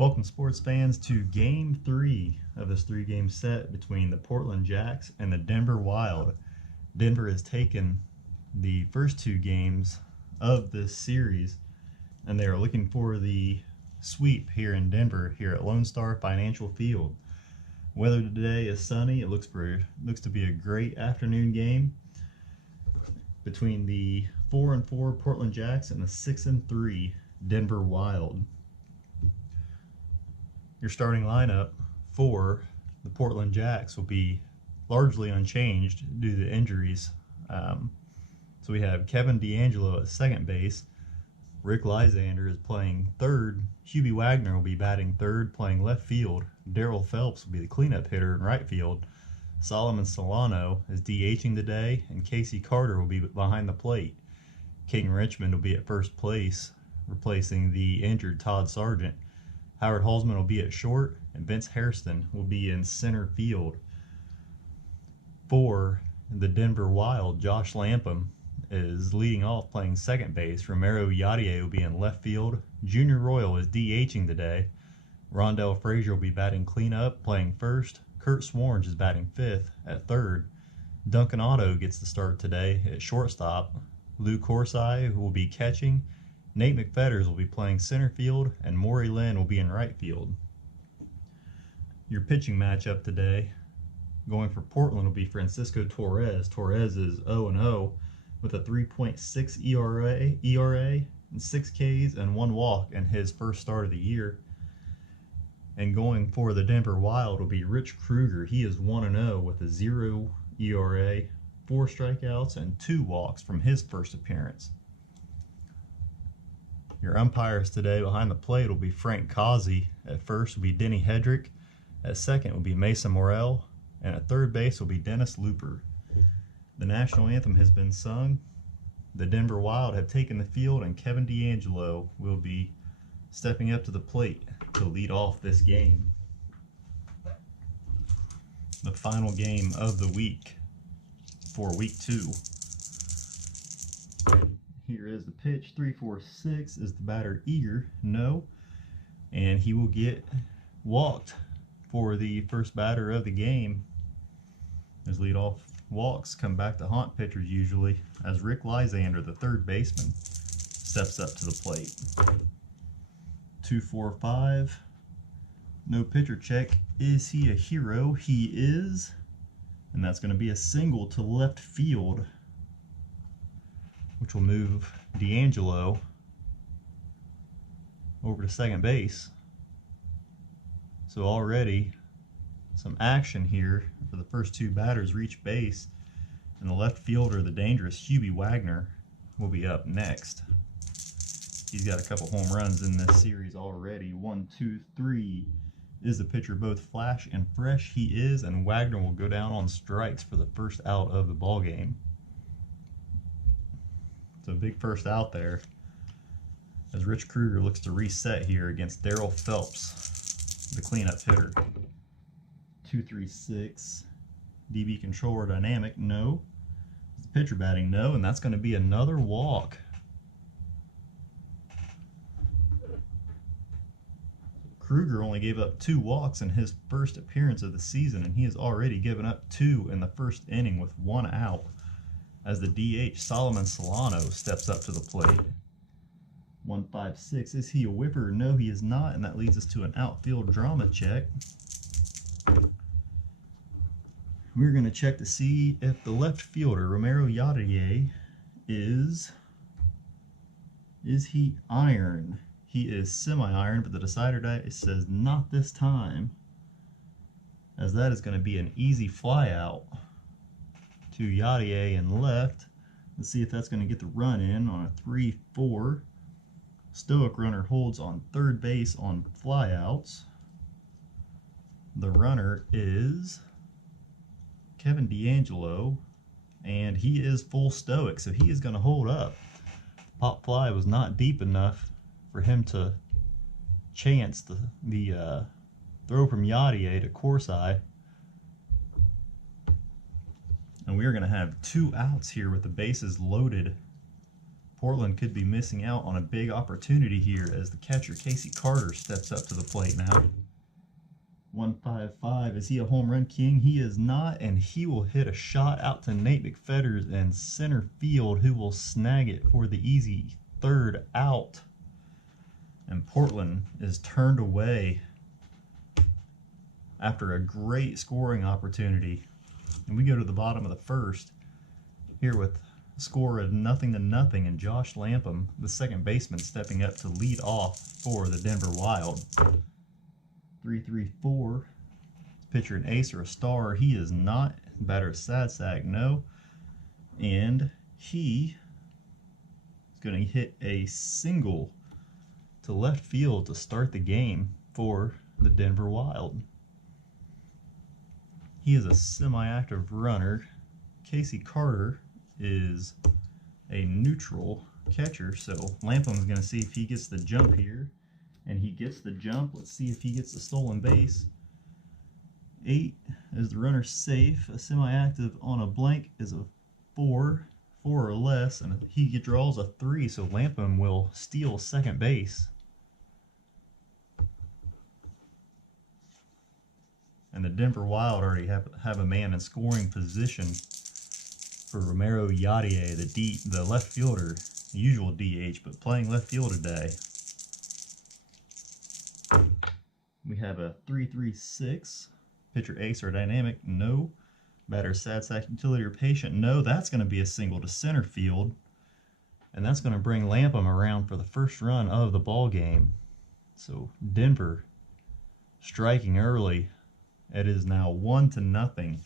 Welcome, sports fans, to Game 3 of this three-game set between the Portland Jax and the Denver Wild. Denver has taken the first two games of this series, and they are looking for the sweep here in Denver, here at Lone Star Financial Field. Weather today is sunny. It looks to be a great afternoon game between the 4-4 Portland Jax and the 6-3 Denver Wild. Your starting lineup for the Portland Jax will be largely unchanged due to injuries. So we have Kevin DeAngelo at second base. Rick Lysander is playing third. Hubie Wagner will be batting third, playing left field. Darryl Phelps will be the cleanup hitter in right field. Solomon Solano is DHing today, and Casey Carter will be behind the plate. King Richmond will be at first place, replacing the injured Todd Sargent. Howard Halsman will be at short, and Vince Hairston will be in center field. For the Denver Wild, Josh Lampum is leading off, playing second base. Romero Yadier will be in left field. Junior Royal is DHing today. Rondell Frazier will be batting cleanup, playing first. Kurt Swarns is batting fifth at third. Duncan Otto gets the start today at shortstop. Lou Corsai will be catching. Nate McFetters will be playing center field, and Maury Lynn will be in right field. Your pitching matchup today, going for Portland, will be Francisco Torrez. Torrez is 0-0 with a 3.6 ERA and 6 Ks and 1 walk in his first start of the year. And going for the Denver Wild will be Rich Kruger. He is 1-0 with a 0 ERA, 4 strikeouts, and 2 walks from his first appearance. Your umpires today behind the plate will be Frank Causey. At first will be Denny Hedrick. At second will be Mason Morrell. And at third base will be Dennis Looper. The national anthem has been sung. The Denver Wild have taken the field, and Kevin DeAngelo will be stepping up to the plate to lead off this game. The final game of the week for week 2. Here is the pitch. 3-4-6. Is the batter eager? No. And he will get walked for the first batter of the game, as leadoff walks come back to haunt pitchers usually, as Rick Lysander, the third baseman, steps up to the plate. 2-4-5. No pitcher check. Is he a hero? He is. And that's going to be a single to left field, which will move DeAngelo over to second base. So already some action here for the first two batters reach base, and the left fielder, the dangerous Hubie Wagner, will be up next. He's got a couple home runs in this series already. 1, 2, 3. Is the pitcher both flash and fresh? He is, and Wagner will go down on strikes for the first out of the ball game. So big first out there, as Rich Kruger looks to reset here against Darryl Phelps, the cleanup hitter. 2-3-6. DB control or dynamic? No. Is the pitcher batting? No, and that's going to be another walk. Kruger only gave up 2 walks in his first appearance of the season, and he has already given up 2 in the first inning with 1 out, as the DH, Solomon Solano, steps up to the plate. 1-5-6. Is he a whipper? No, he is not, and that leads us to an outfield drama check. We're going to check to see if the left fielder, Romero Yadier, is he iron? He is semi-iron, but the decider dice says not this time, as that is going to be an easy fly out to Yadier in left. Let's see if that's going to get the run in on a 3-4. Stoic runner holds on third base on flyouts. The runner is Kevin DeAngelo, and he is full stoic, so he is going to hold up. Pop fly was not deep enough for him to chance the throw from Yadier to Corsai. And we are going to have 2 outs here with the bases loaded Portland could be missing out on a big opportunity here as the catcher Casey Carter steps up to the plate now. 155. Is he a home run king? He is not, and he will hit a shot out to Nate McFetters in center field, who will snag it for the easy third out. And Portland is turned away after a great scoring opportunity. And we go to the bottom of the first here with a score of 0-0, and Josh Lampum, the second baseman, stepping up to lead off for the Denver Wild. 3-3-4. Pitcher an ace or a star? He is not. Batter a sad sack? No. And he is going to hit a single to left field to start the game for the Denver Wild. He is a semi-active runner. Casey Carter is a neutral catcher, so Lampum is going to see if he gets the jump here. And he gets the jump. Let's see if he gets the stolen base. 8 is the runner safe. A semi-active on a blank is a 4 or less, and he draws a 3, so Lampum will steal second base. And the Denver Wild already have a man in scoring position for Romero Yadier, the left fielder, the usual DH, but playing left field today. We have a 3-3-6. Pitcher ace or dynamic? No. Batter sad sack, utility or patient? No. That's going to be a single to center field. And that's going to bring Lampum around for the first run of the ball game. So Denver striking early. It is now 1-0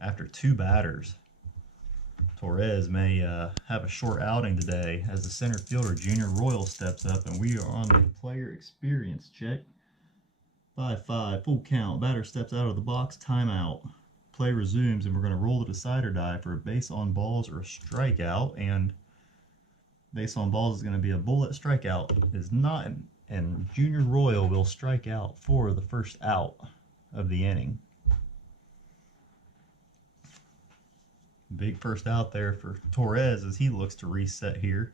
after 2 batters. Torrez may have a short outing today as the center fielder Junior Royal steps up, and we are on the player experience check. 5-5, full count. Batter steps out of the box, timeout. Play resumes, and we're going to roll the decider die for a base on balls or a strikeout. And base on balls is going to be a bullet. Strikeout is not, and Junior Royal will strike out for the first out of the inning. Big first out there for Torrez as he looks to reset here.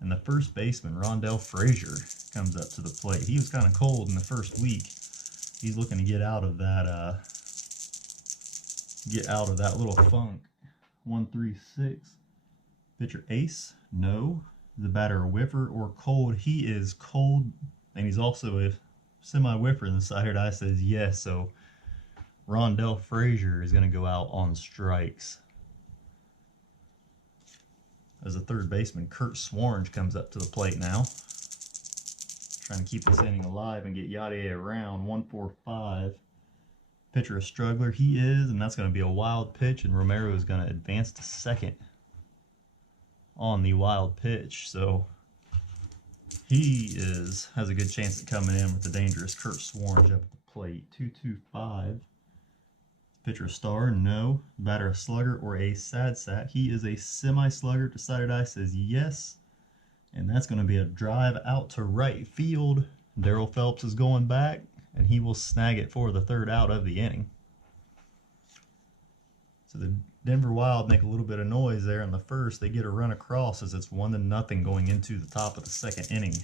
And the first baseman, Rondell Frazier, comes up to the plate. He was kind of cold in the first week. He's looking to get out of that little funk. 1-3-6. Pitcher ace? No. Is the batter a whiffer or cold? He is cold, and he's also a semi-whiffer. And the decider die says yes. So Rondell Frazier is going to go out on strikes. As a third baseman, Kurt Swarns comes up to the plate now. Trying to keep this inning alive and get Yadier around. 1-4-5. Pitcher a struggler? He is, and that's going to be a wild pitch, and Romero is going to advance to second on the wild pitch. So he has a good chance at coming in with the dangerous Kurt Swarns up at the plate. 2-2-5. Pitcher a star? No. Batter a slugger or a sad sack? He is a semi-slugger. Decider die says yes. And that's going to be a drive out to right field. Darryl Phelps is going back, and he will snag it for the third out of the inning. So the Denver Wild make a little bit of noise there in the first. They get a run across as it's 1-0 going into the top of the second inning.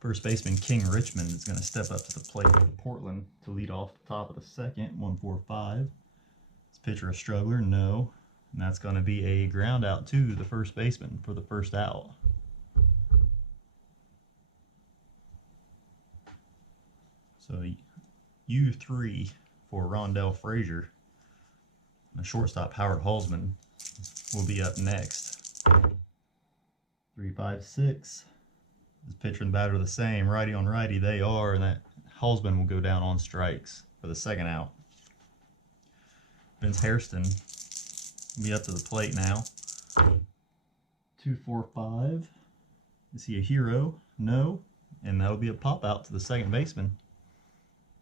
First baseman King Richmond is going to step up to the plate for Portland to lead off the top of the second. 1-4-5. Is pitcher a struggler? No. And that's going to be a ground out to the first baseman for the first out. So U3 for Rondell Frazier. The shortstop Howard Halsman will be up next. 3-5-6. This pitcher and batter are the same. Righty on righty they are, and that Halsman will go down on strikes for the second out. Vince Hairston will be up to the plate now. 2-4-5. Is he a hero? No. And that'll be a pop out to the second baseman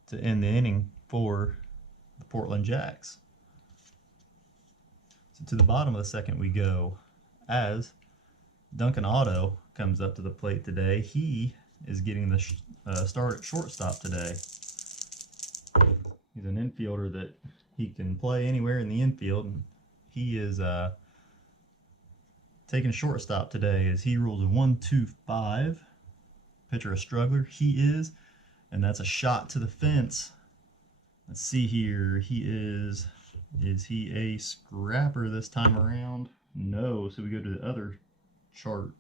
to end the inning for the Portland Jax. So to the bottom of the second we go as Duncan Otto comes up to the plate today. He is getting the start at shortstop today. He's an infielder that he can play anywhere in the infield. And he is Taking shortstop today as he rolls a 1-2-5. Pitcher a struggler. He is, and that's a shot to the fence. Let's see here. He is he a scrapper this time around? No, so we go to the other chart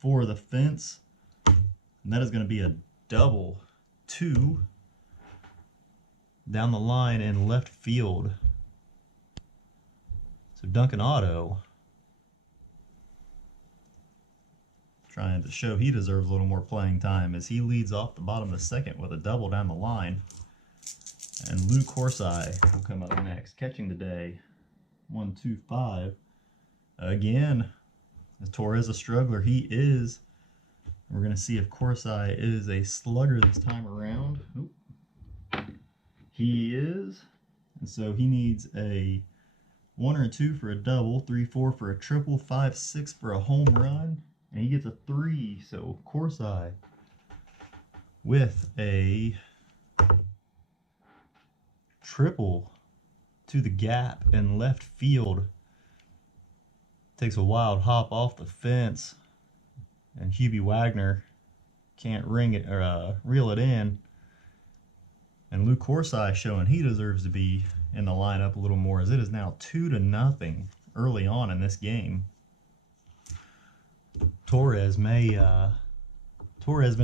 for the fence. And that is going to be a double 2 down the line in left field. So Duncan Otto trying to show he deserves a little more playing time as he leads off the bottom of the second with a double down the line. And Lou Corsi will come up next, catching today. 1-2-5. Again, Torrez a struggler. He is. We're going to see if Corsi is a slugger this time around. Oop. He is. And so he needs a 1 or a 2 for a double, 3-4 for a triple, 5-6 for a home run, and he gets a 3. So Corsi with a triple to the gap in left field. Takes a wild hop off the fence, and Hubie Wagner can't ring it or reel it in. And Lou Corsi showing he deserves to be in the lineup a little more, as it is now 2-0 early on in this game. Torrez may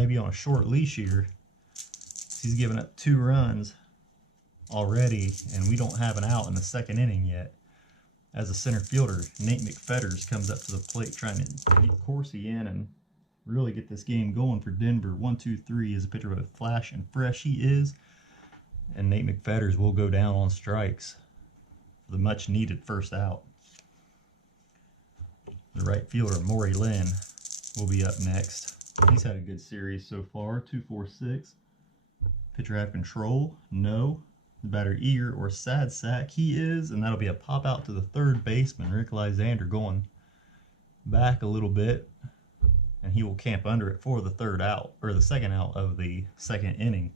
be on a short leash here. He's given up 2 runs already, and we don't have an out in the second inning yet. As a center fielder, Nate McFetters comes up to the plate trying to get Corsi in and really get this game going for Denver. 1-2-3 is a pitcher with flash and fresh. He is. And Nate McFetters will go down on strikes for the much needed first out. The right fielder, Maury Lynn, will be up next. He's had a good series so far. 2-4-6. Pitcher have control. No. The batter eager or sad sack. He is, and that'll be a pop out to the third baseman, Rick Lysander, going back a little bit, and he will camp under it for the third out, or the second out of the second inning.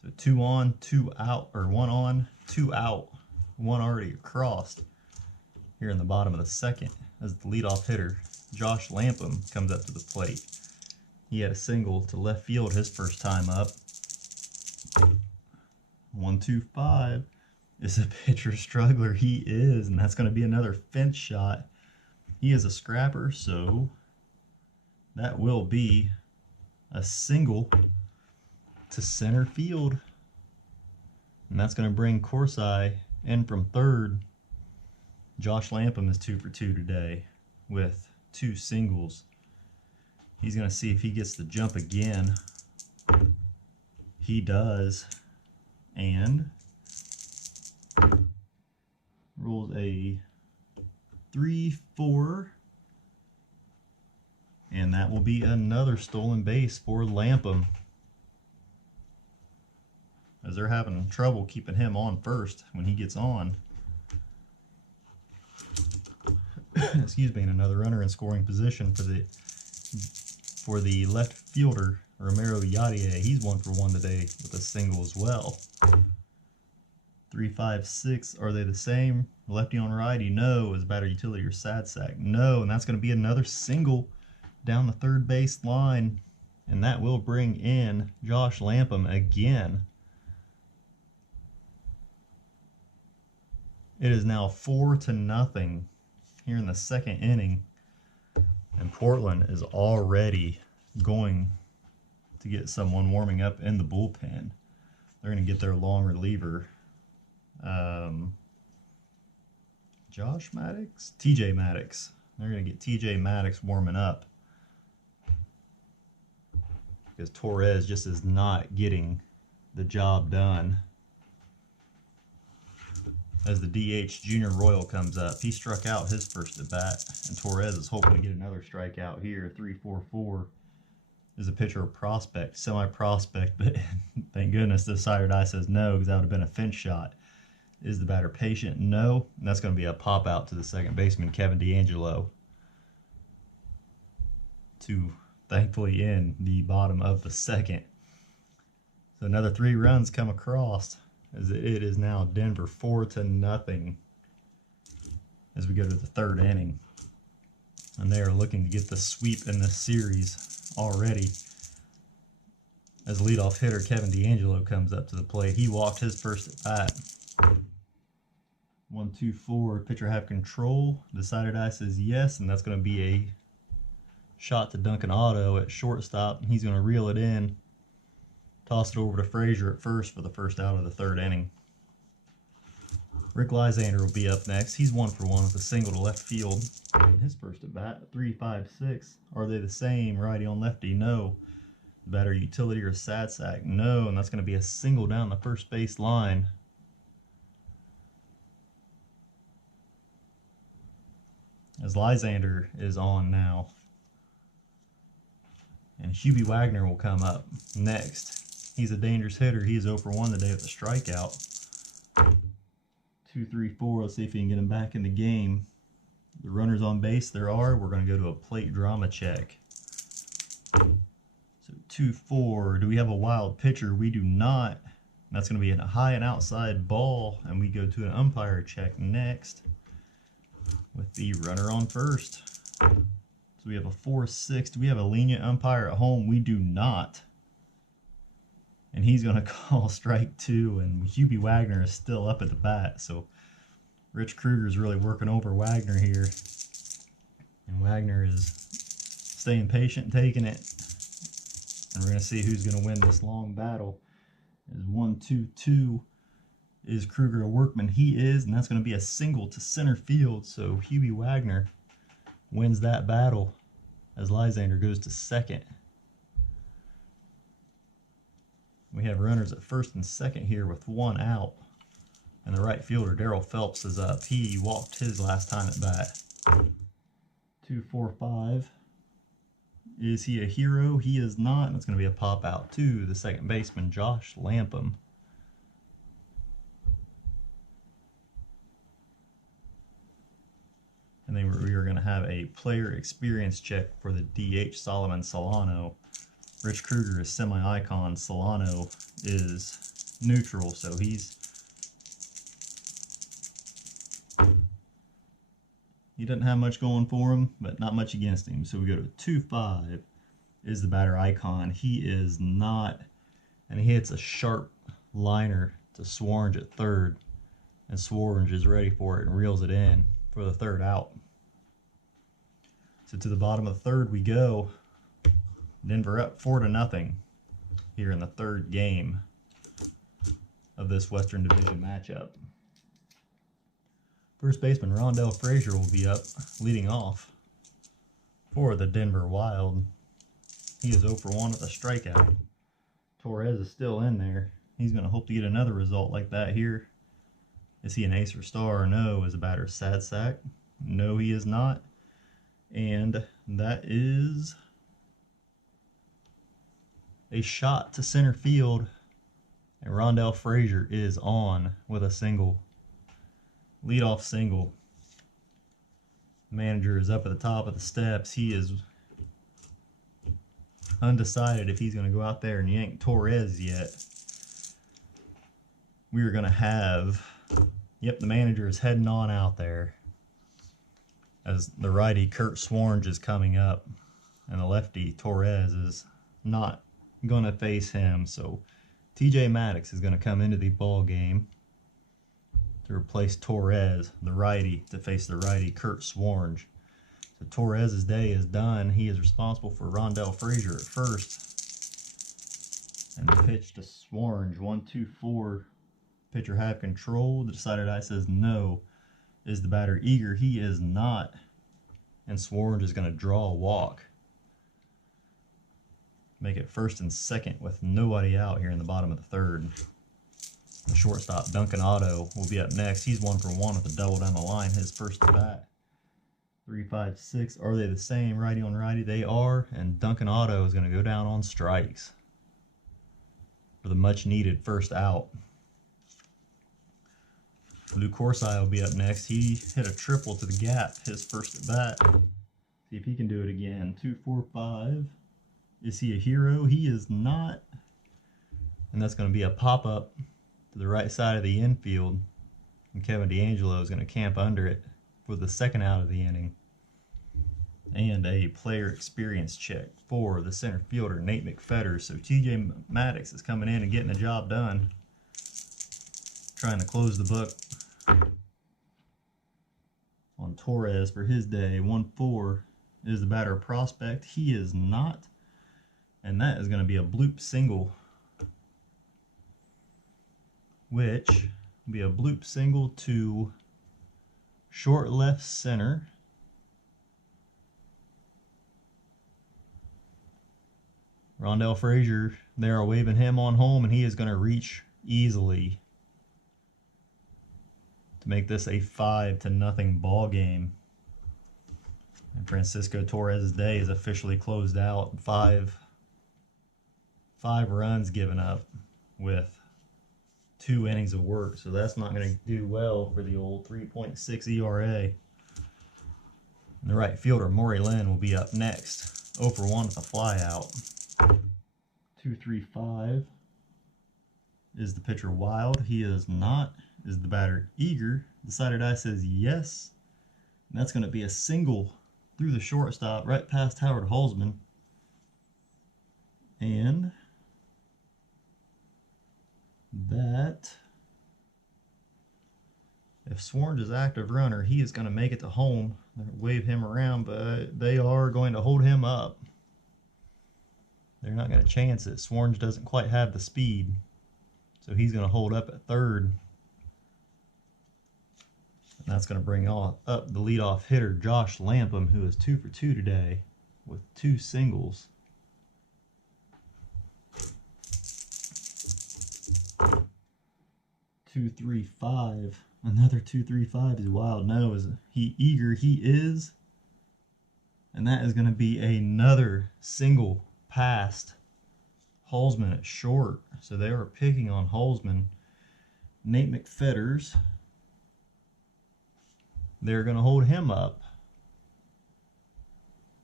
So 2 on, 2 out, or 1 on, 2 out, 1 already crossed here in the bottom of the second as the leadoff hitter, Josh Lampum, comes up to the plate. He had a single to left field his first time up. 1-2-5 is a pitcher struggler. He is, and that's going to be another fence shot. He is a scrapper, so that will be a single to center field. And that's going to bring Corsi in from third. Josh Lampum is 2 for 2 today with 2 singles. He's going to see if he gets the jump again. He does. And rolls a 3-4, and that will be another stolen base for Lampum, as they're having trouble keeping him on first when he gets on. Excuse me. And another runner in scoring position for the left fielder, Romero Yadier. He's 1 for 1 today with a single as well. 3-5-6. Are they the same? Lefty on righty? No. Is batter utility or sad sack? No. And that's going to be another single down the third base line. And that will bring in Josh Lampum again. It is now 4-0 here in the second inning. And Portland is already going to get someone warming up in the bullpen. They're going to get their long reliever, Josh Maddox? TJ Maddox. They're going to get TJ Maddox warming up, because Torrez just is not getting the job done. As the DH, Junior Royal, comes up. He struck out his first at bat, and Torrez is hoping to get another strikeout here. 3-4-4. Is a pitcher a prospect, semi-prospect, but thank goodness the sired eye says no, because that would have been a fence shot. Is the batter patient? No. And that's going to be a pop out to the second baseman, Kevin D'Angelo, to thankfully end the bottom of the second. So another 3 runs come across, as it is now Denver 4-0 as we go to the third inning. And they are looking to get the sweep in this series already. As leadoff hitter Kevin DeAngelo comes up to the plate. He walked his first at bat. 1-2-4. Pitcher have control. Decided I says yes, and that's going to be a shot to Duncan Otto at shortstop. He's going to reel it in. Toss it over to Frazier at first for the first out of the third inning. Rick Lysander will be up next. He's 1 for 1 with a single to left field. His first at bat, 3-5-6. Are they the same? Righty on lefty? No. Batter utility or sad sack? No. And that's going to be a single down the first base line. As Lysander is on now. And Hubie Wagner will come up next. He's a dangerous hitter. He is 0 for 1 today with a strikeout. 2-3-4. Let's see if he can get him back in the game. The runners on base there are. We're going to go to a plate drama check. So 2-4. Do we have a wild pitcher? We do not. That's going to be a high and outside ball. And we go to an umpire check next with the runner on first. So we have a 4-6. Do we have a lenient umpire at home? We do not. And he's going to call strike 2, and Hubie Wagner is still up at the bat. So Rich Kruger is really working over Wagner here. And Wagner is staying patient, taking it. And we're going to see who's going to win this long battle. Is 1-2-2. Is Kruger a workman? He is, and that's going to be a single to center field. So Hubie Wagner wins that battle as Lysander goes to second. We have runners at first and second here with 1 out. And the right fielder, Darryl Phelps, is up. He walked his last time at bat. 2-4-5. Is he a hero? He is not. And it's going to be a pop out to the second baseman, Josh Lampum. And then we are going to have a player experience check for the DH, Solomon Solano. Rich Kruger is semi-icon. Solano is neutral, so he doesn't have much going for him, but not much against him. So we go to 2-5. Is the batter icon? He is not, and he hits a sharp liner to Swarns at third, and Swarns is ready for it and reels it in for the third out. So to the bottom of the third we go. Denver up 4-0 here in the third game of this Western Division matchup. First baseman Rondell Frazier will be up leading off for the Denver Wild. He is 0 for 1 with a strikeout. Torrez is still in there. He's going to hope to get another result like that here. Is he an ace or star? No. Is the batter sad sack? No, he is not. And that is a shot to center field, and Rondell Frazier is on with a single. Leadoff single. The manager is up at the top of the steps. He is undecided if he's going to go out there and yank Torrez yet. We are going to have, yep, the manager is heading on out there as the righty Kurt Swarns is coming up, and the lefty Torrez is not going to face him. So TJ Maddox is going to come into the ball game to replace Torrez, the righty, to face the righty Kurt Swarns. So Torrez's day is done. He is responsible for Rondell Frazier at first. And the pitch to Swarns, 1-2-4. Pitcher have control. The decided eye says no. Is the batter eager? He is not. And Swarns is going to draw a walk. Make it first and second with nobody out here in the bottom of the third. The shortstop, Duncan Otto, will be up next. He's 1 for 1 with a double down the line. His first at bat. 3-5-6. Are they the same? Righty on righty? They are. And Duncan Otto is going to go down on strikes for the much needed first out. Lou Corsi will be up next. He hit a triple to the gap his first at bat. See if he can do it again. 2-4-5. Is he a hero? He is not. And that's going to be a pop-up to the right side of the infield. And Kevin DeAngelo is going to camp under it for the second out of the inning. and a player experience check for the center fielder, Nate McFetters. So TJ Maddox is coming in and getting the job done, trying to close the book on Torrez for his day. 1-4 is the batter prospect. He is not, and that is going to be a bloop single, which will be a bloop single to short left center. Rondell Frazier, they are waving him on home, and he is going to reach easily to make this a 5-0 ball game. And Francisco Torres' day is officially closed out. Five runs given up with 2 innings of work, so that's not going to do well for the old 3.6 ERA. And the right fielder, Maury Lynn, will be up next. 0-for-1 with a fly out. 2-3-5 is the pitcher Wild. He is not. Is the batter Eager? Decided I says yes. And that's going to be a single through the shortstop right past Howard Holzman. And that, if Swarns is active runner, he is going to make it to home. They're going to wave him around, but they are going to hold him up. They're not going to chance it. Swarns doesn't quite have the speed, so he's going to hold up at third. And that's going to bring up the leadoff hitter, Josh Lampum, who is 2 for 2 today with 2 singles. Two, 3, 5. Another 2-3-5 is Wild. No, is he Eager? He is. And that is going to be another single past Holzman at short. So they were picking on Holzman. Nate McFetters, they're going to hold him up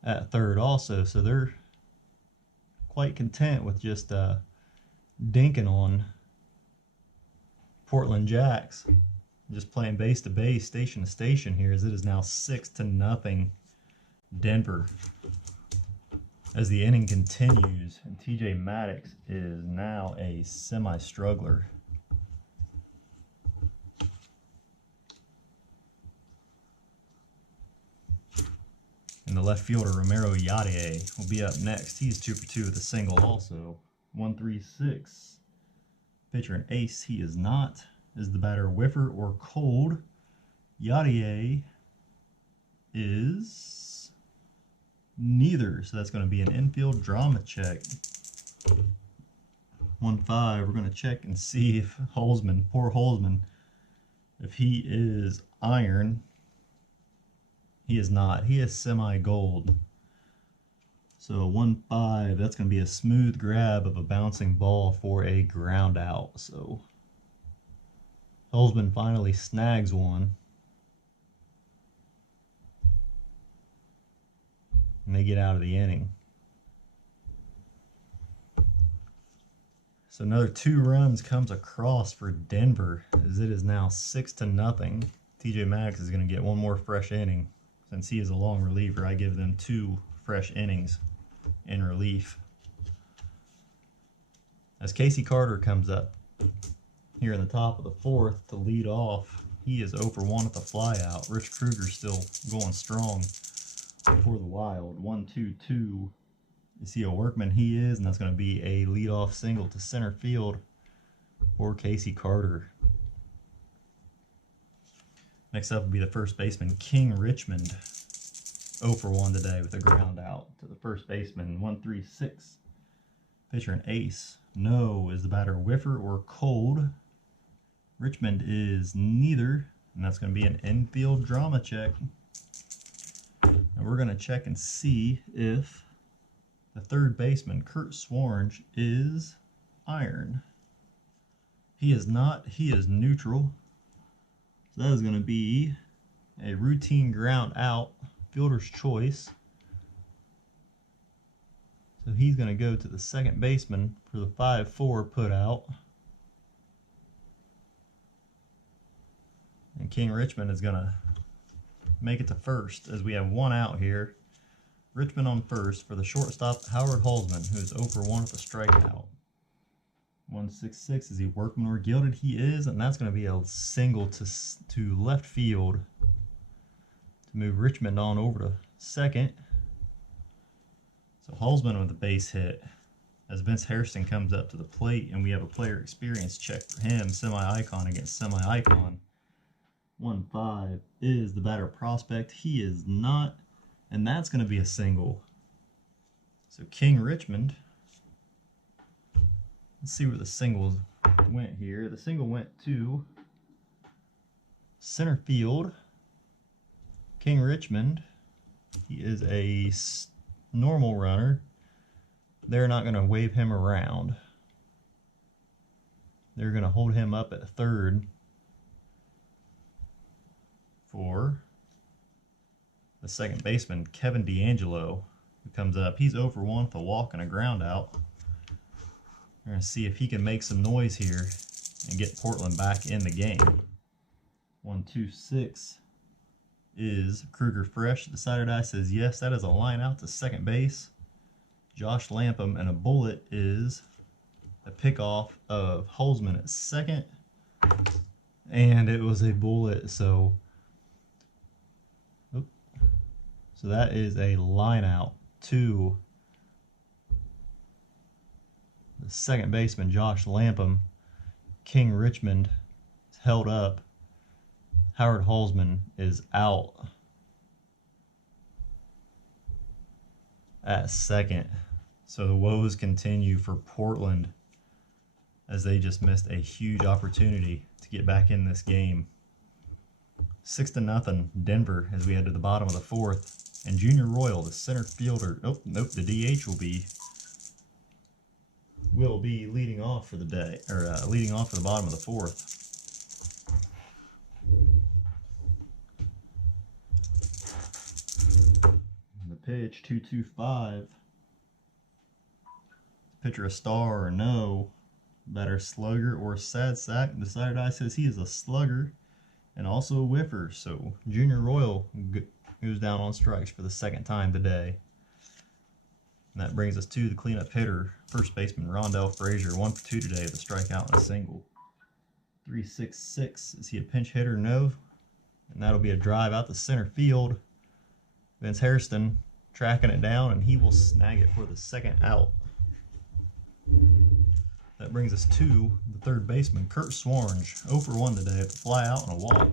at third also. So they're quite content with just dinking on Portland Jax. Just playing base to base, station to station here, as it is now 6-0 Denver. As the inning continues, and TJ Maddox is now a semi-struggler. And the left fielder, Romero Yadier, will be up next. He's 2 for 2 with a single also. 1-3-6. Pitcher and ace, he is not. Is the batter whiffer or cold? Yadier is neither, so that's going to be an infield drama check. 1-5, we're going to check and see if Holzman, poor Holzman, if he is iron. He is not. He is semi-gold. So 1-5, that's going to be a smooth grab of a bouncing ball for a ground out. So Holzman finally snags one. And they get out of the inning. So another 2 runs comes across for Denver, as it is now 6-0. TJ Maddox is going to get one more fresh inning. Since he is a long reliever, I give them 2 fresh innings in relief. As Casey Carter comes up here in the top of the 4th to lead off, he is 0-for-1 with a fly out. Rich Kruger still going strong for the Wild. 1-2-2. Is he a workman? He is, and that's going to be a leadoff single to center field for Casey Carter. Next up will be the first baseman, King Richmond. 0-for-1 today with a ground out to the first baseman. 1-3-6. Pitcher and ace. No. Is the batter whiffer or cold? Richmond is neither, and that's going to be an infield drama check. And we're going to check and see if the third baseman, Kurt Swarns, is iron. He is not. He is neutral. So that is going to be a routine ground out, fielder's choice. So he's going to go to the second baseman for the 5-4 put out. And King Richmond is going to make it to first, as we have 1 out here. Richmond on first for the shortstop, Howard Holzman, who is 0 for 1 with a strikeout. 166, is he workman or gilded? He is, and that's going to be a single to left field to move Richmond on over to second. So Holzman with a base hit as Vince Hairston comes up to the plate, and we have a player experience check for him, semi-icon against semi-icon. 1-5 is the batter prospect. He is not, and that's going to be a single. So King Richmond, let's see where the singles went here. The single went to center field. King Richmond, he is a normal runner. They're not going to wave him around. They're going to hold him up at third for the second baseman, Kevin D'Angelo, who comes up. He's 0 for 1 with a walk and a ground out. We're going to see if he can make some noise here and get Portland back in the game. 1-2-6 is Kruger fresh. The side eye says yes. That is a line out to second base. Josh Lampum, and a bullet is a pickoff of Holzman at second. And it was a bullet, so that is a line out to the second baseman, Josh Lampum. King Richmond is held up. Howard Holzman is out at second. So the woes continue for Portland as they just missed a huge opportunity to get back in this game. 6-0 Denver as we head to the bottom of the fourth. And Junior Royal, the center fielder, oh, nope, the DH will be leading off for the day, or leading off for the bottom of the fourth. The pitch, 2-2-5. Pitcher a star or no. Batter slugger or sad sack. The side eye says he is a slugger and also a whiffer. So Junior Royal goes down on strikes for the second time today. And that brings us to the cleanup hitter, first baseman Rondell Frazier, 1 for 2 today with a strikeout and a single. 3-6-6. Is he a pinch hitter? No. And that'll be a drive out to center field. Vince Hairston tracking it down, and he will snag it for the second out. That brings us to the third baseman, Kurt Swarnge, 0 for 1 today with a fly out and a walk.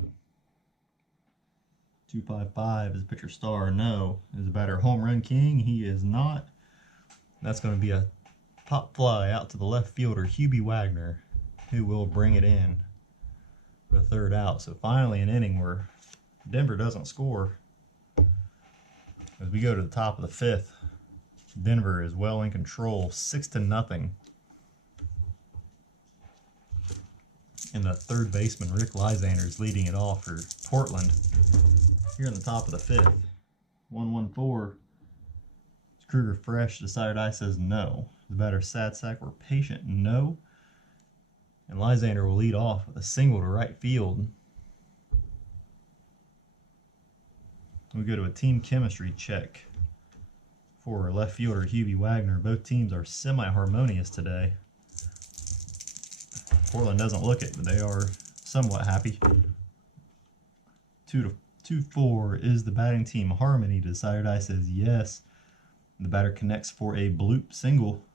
2-5-5 is pitcher star. No. Is the batter home run king? He is not. That's going to be a pop fly out to the left fielder, Hubie Wagner, who will bring it in for the third out. So finally an inning where Denver doesn't score. As we go to the top of the fifth, Denver is well in control, 6-0. And the third baseman, Rick Lysander, is leading it off for Portland. Here in the top of the fifth, 1-1-4. Is Kruger fresh? The side eye says no. The batter sad sack or patient? No. And Lysander will lead off with a single to right field. We go to a team chemistry check for left fielder Hubie Wagner. Both teams are semi-harmonious today. Portland doesn't look it, but they are somewhat happy. 2-4 is the batting team harmony. The side eye says yes. The batter connects for a bloop single.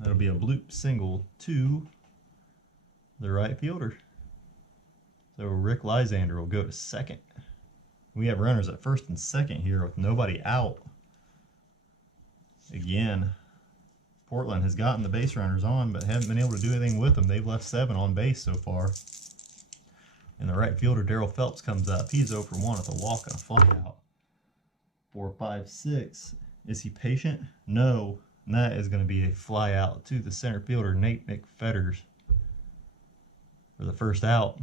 That'll be a bloop single to the right fielder. So Rick Lysander will go to second. We have runners at first and second here with nobody out. Again, Portland has gotten the base runners on, but haven't been able to do anything with them. They've left 7 on base so far. And the right fielder, Darryl Phelps, comes up. He's 0 for 1 with a walk and a fly out. 4-5-6. Is he patient? No. And that is going to be a fly out to the center fielder, Nate McFetters, for the first out.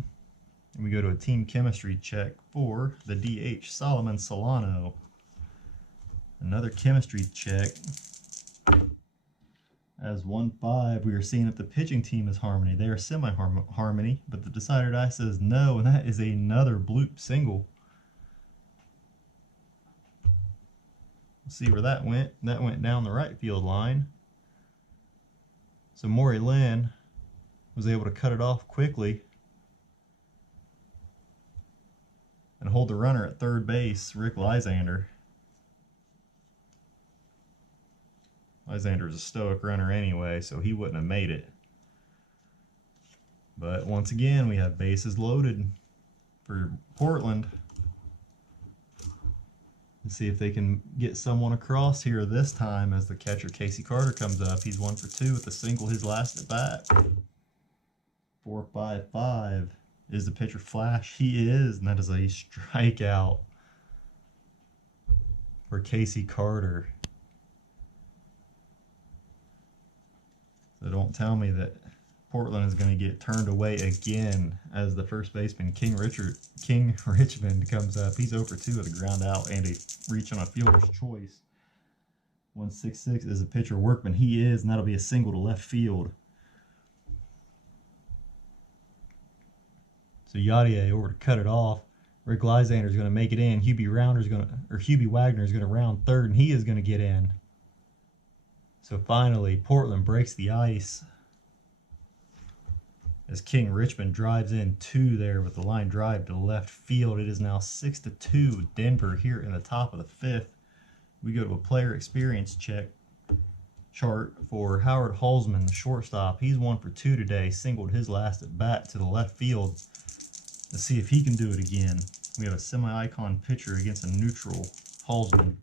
And we go to a team chemistry check for the DH, Solomon Solano. Another chemistry check As 1-5, we are seeing if the pitching team is harmony. They are semi-harmony, but the decider die says no, and that is another bloop single. Let's see where that went. That went down the right field line. So Maury Lynn was able to cut it off quickly and hold the runner at third base, Rick Lysander. Lysander's a stoic runner anyway, so he wouldn't have made it. But once again, we have bases loaded for Portland. Let's see if they can get someone across here this time as the catcher Casey Carter comes up. He's 1 for 2 with a single his last at bat. 4-5-5. Is the pitcher Flash? He is, and that is a strikeout for Casey Carter. So don't tell me that Portland is going to get turned away again as the first baseman King Richmond comes up. He's 0 for 2 with a ground out and a reach on a fielder's choice. 1-6-6 is a pitcher Workman. He is, and that'll be a single to left field. So Yadier over to cut it off. Rick Lysander is going to make it in. Hubie Wagner is going to round third, and he is going to get in. So finally, Portland breaks the ice as King Richmond drives in 2 there with the line drive to left field. It is now 6-2 Denver here in the top of the 5th. We go to a player experience chart for Howard Halsman, the shortstop. He's 1 for 2 today, singled his last at bat to the left field. Let's see if he can do it again. We have a semi-icon pitcher against a neutral Halsman.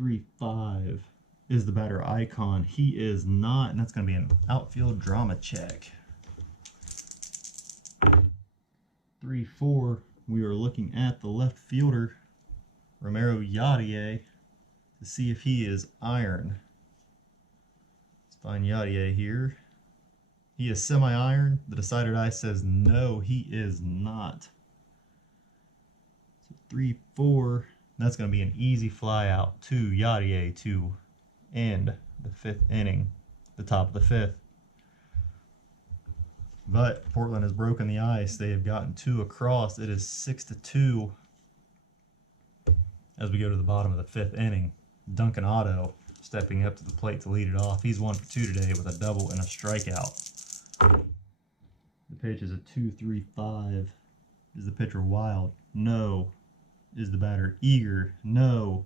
3-5. Is the batter Icon? He is not, and that's going to be an outfield drama check. 3-4, we are looking at the left fielder, Romero Yadier, to see if he is iron. Let's find Yadier here. He is semi-iron. The decider die says no, he is not. So 3-4, that's going to be an easy fly out to Yadier to end the 5th inning, the top of the 5th. But Portland has broken the ice. They have gotten 2 across. It is 6-2 as we go to the bottom of the 5th inning. Duncan Otto stepping up to the plate to lead it off. He's 1 for 2 today with a double and a strikeout. The pitch is a 2-3-5. Is the pitcher Wild? No. Is the batter Eager? No.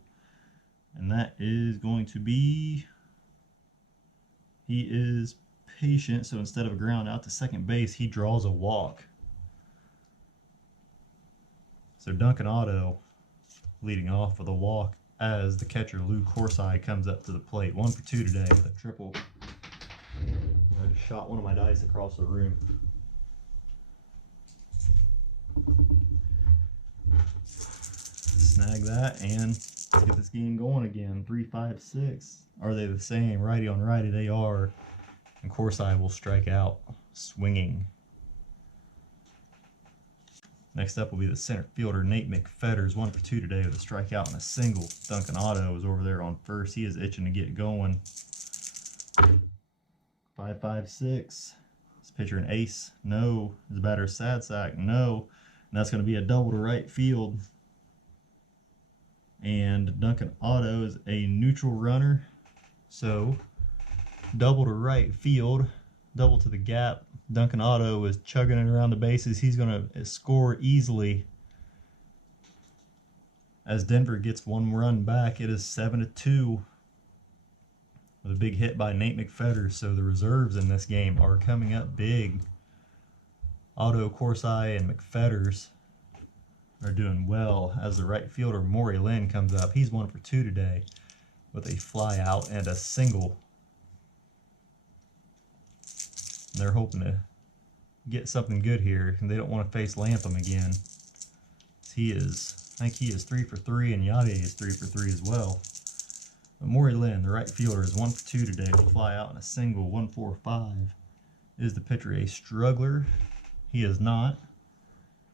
And that is going to be, he is patient, so instead of a ground out to second base, he draws a walk. So Duncan Otto leading off with a walk as the catcher Lou Corsi comes up to the plate. 1 for 2 today with a triple. I just shot one of my dice across the room. Snag that, and let's get this game going again. 3-5-6. Are they the same? Righty on righty, they are. And Corsi will strike out, swinging. Next up will be the center fielder, Nate McFetters. 1 for 2 today with a strikeout and a single. Duncan Otto is over there on first. He is itching to get going. 5-5-6. Is pitcher an ace? No. Is the batter sad sack? No. And that's going to be a double to right field. And Duncan Otto is a neutral runner. So, double to right field, double to the gap. Duncan Otto is chugging it around the bases. He's going to score easily. As Denver gets 1 run back, it is 7-2 with a big hit by Nate McFetters. So the reserves in this game are coming up big. Otto, Corsi, and McFetters are doing well as the right fielder Maury Lynn comes up. He's 1 for 2 today with a fly out and a single. They're hoping to get something good here, and they don't want to face Lampum again. I think he is 3 for 3, and Yadier is 3 for 3 as well. But Maury Lynn, the right fielder, is 1 for 2 today with a fly out and a single. 1-4-5. Is the pitcher a struggler? He is not.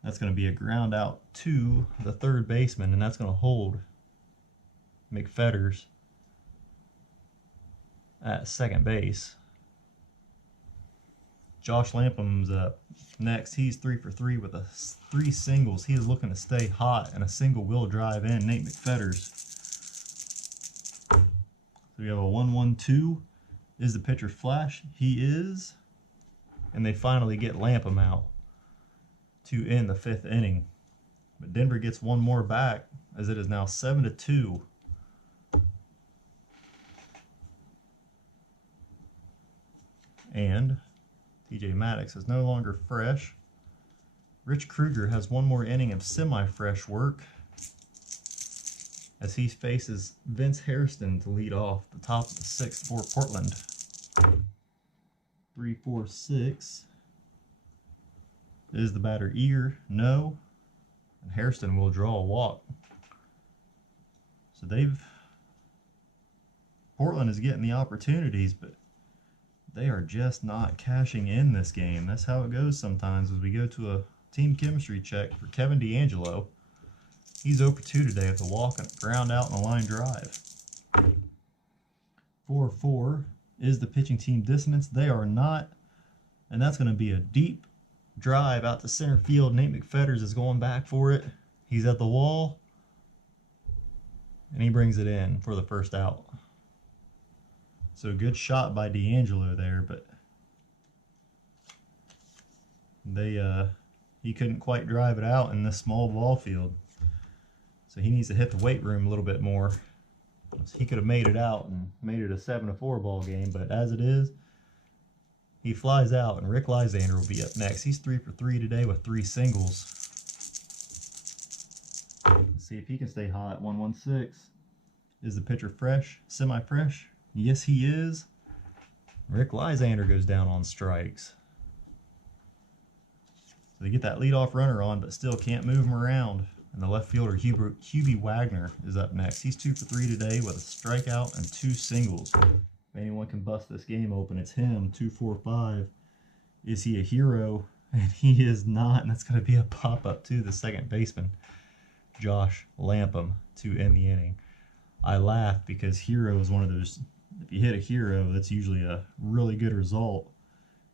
That's going to be a ground out to the third baseman, and that's going to hold McFetters. at second base. Josh Lampum's up next. He's 3 for 3 with 3 singles. He is looking to stay hot and a single will drive in Nate McFetters. So we have a 1-1-2. Is the pitcher flash? He is. And they finally get Lampum out to end the 5th inning. But Denver gets one more back as it is now 7-2. And TJ Maddox is no longer fresh. Rich Kruger has one more inning of semi-fresh work as he faces Vince Hairston to lead off the top of the 6th for Portland. 3-4-6. Is the batter eager? No. And Hairston will draw a walk. So Portland is getting the opportunities, but they are just not cashing in this game. That's how it goes sometimes as we go to a team chemistry check for Kevin D'Angelo. He's 0 for 2 today with a walk and a ground out and a line drive. 4-4 is the pitching team dissonance. They are not, and that's going to be a deep drive out to center field. Nate McFetters is going back for it. He's at the wall, and he brings it in for the first out. So good shot by D'Angelo there, but he couldn't quite drive it out in this small ball field. So he needs to hit the weight room a little bit more. He could have made it out and made it a 7-4 ball game, but as it is, he flies out, and Rick Lysander will be up next. He's 3 for 3 today with 3 singles. Let's see if he can stay hot. 1-1-6. Is the pitcher fresh? Semi-fresh? Yes, he is. Rick Lysander goes down on strikes. So they get that leadoff runner on, but still can't move him around. And the left fielder, Hubie Wagner, is up next. He's 2 for 3 today with a strikeout and 2 singles. If anyone can bust this game open, it's him. 2-4-5. Is he a hero? And he is not. And that's going to be a pop-up to the second baseman, Josh Lampum, to end the inning. I laugh because hero is one of those, if you hit a hero, that's usually a really good result.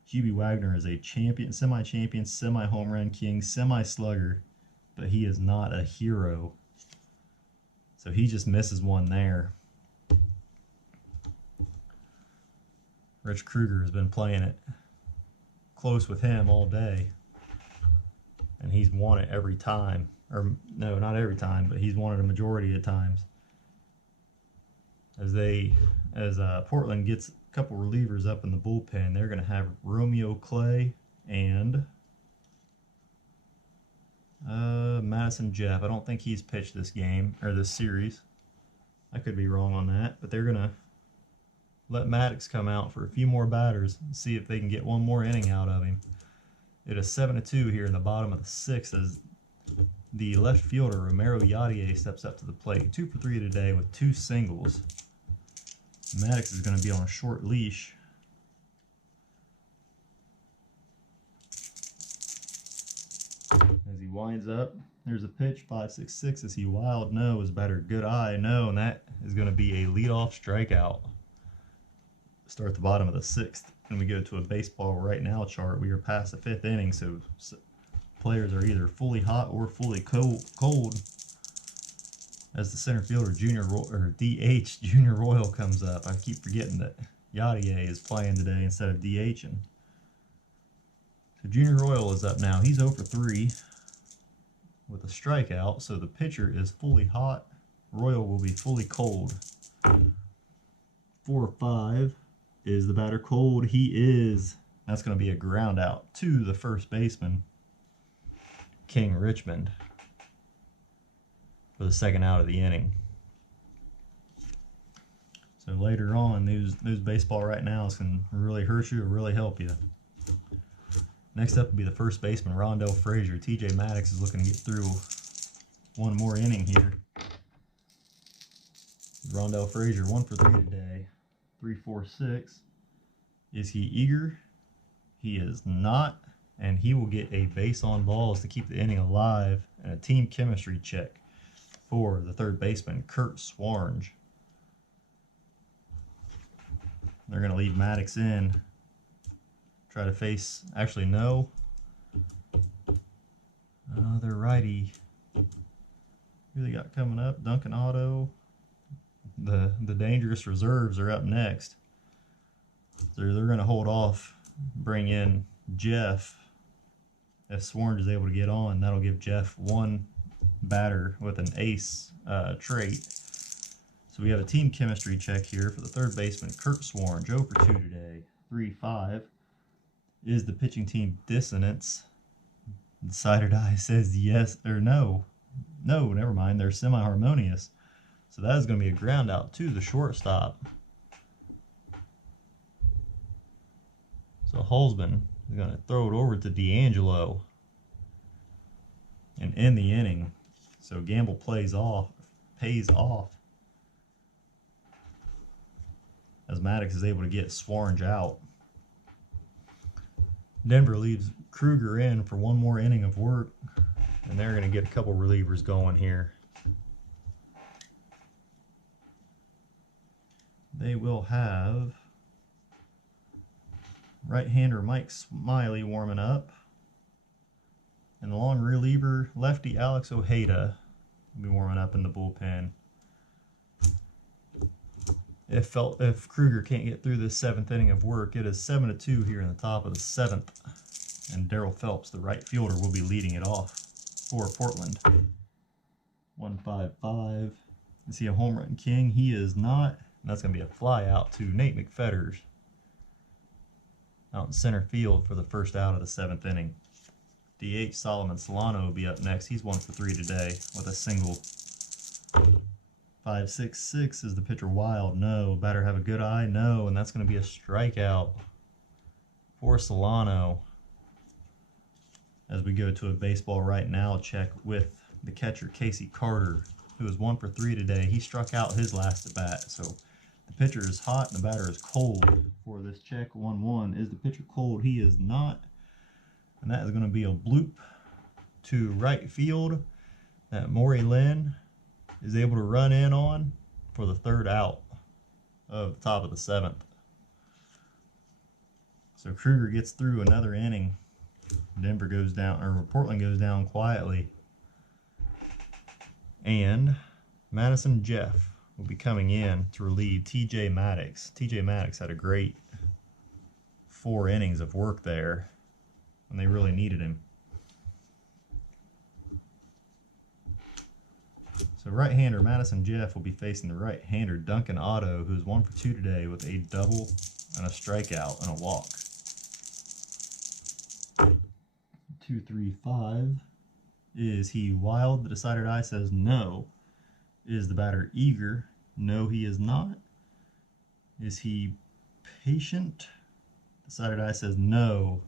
Hubie Wagner is a champion, semi-champion, semi-home run king, semi-slugger, but he is not a hero. So he just misses one there. Rich Kruger has been playing it close with him all day, and he's won it every time. Or no, not every time, but he's won it a majority of times. As Portland gets a couple relievers up in the bullpen, they're going to have Romeo Clay and Madison Jeff. I don't think he's pitched this game or this series. I could be wrong on that, but they're going to let Maddox come out for a few more batters and see if they can get one more inning out of him. It is 7-2 here in the bottom of the 6th as the left fielder, Romero Yadier, steps up to the plate. 2 for 3 today with 2 singles. Maddox is going to be on a short leash. As he winds up, there's a pitch, 5-6-6. Is he wild? No. Is batter good eye? No. And that is going to be a leadoff strikeout. Start the bottom of the 6th, and we go to a baseball right now chart. We are past the 5th inning, so players are either fully hot or fully cold. As the center fielder, DH Junior Royal comes up. I keep forgetting that Yadier is playing today instead of DHing. So Junior Royal is up now. He's 0 for 3 with a strikeout, so the pitcher is fully hot. Royal will be fully cold. 4-5. Is the batter cold? He is. That's going to be a ground out to the first baseman, King Richmond, for the second out of the inning. So later on, those baseball right nows can really hurt you or really help you. Next up will be the first baseman, Rondell Frazier. TJ Maddox is looking to get through one more inning here. Rondell Frazier, 1 for 3 today. 3-4-6. Is he eager? He is not, and he will get a base on balls to keep the inning alive and a team chemistry check for the third baseman, Kurt Swarnge. They're going to leave Maddox in. Try to face, actually no. Their righty. Who they got coming up? Duncan Otto. The dangerous reserves are up next. So they're going to hold off, bring in Jeff. If Swarns is able to get on, that'll give Jeff one batter with an ace trait. So we have a team chemistry check here for the third baseman, Kurt Swarns, 0 for 2 today, 3-5. Is the pitching team dissonance? Decided eye says yes or no. No, never mind. They're semi-harmonious. So that is going to be a ground out to the shortstop. So Holzman is going to throw it over to D'Angelo and end the inning. So Gamble pays off as Maddox is able to get Swarns out. Denver leaves Kruger in for one more inning of work, and they're going to get a couple relievers going here. They will have right-hander Mike Smiley warming up, and the long reliever lefty Alex Ojeda will be warming up in the bullpen. If Kruger can't get through this 7th inning of work, it is 7-2 here in the top of the 7th. And Darryl Phelps, the right fielder, will be leading it off for Portland. 1-5-5. Is he a home run king? He is not. And that's going to be a fly out to Nate McFetters out in center field for the first out of the 7th inning. DH Solomon Solano will be up next. He's 1 for 3 today with a single. 5-6-6 is the pitcher wild. No. Batter have a good eye. No. And that's going to be a strikeout for Solano. As we go to a baseball right now check with the catcher Casey Carter, who is 1 for 3 today. He struck out his last at bat. So the pitcher is hot and the batter is cold for this check. 1-1. Is the pitcher cold? He is not. And that is going to be a bloop to right field that Maury Lynn is able to run in on for the 3rd out of the top of the 7th. So Kruger gets through another inning. Denver goes down, or Portland goes down quietly. And Madison Jeff will be coming in to relieve TJ Maddox. TJ Maddox had a great 4 innings of work there when they really needed him. So right-hander Madison Jeff will be facing the right-hander Duncan Otto, who's 1 for 2 today with a double and a strikeout and a walk. 2-3-5. Is he wild? The decided eye says no. Is the batter eager? No, he is not. Is he patient? Decided eye says no.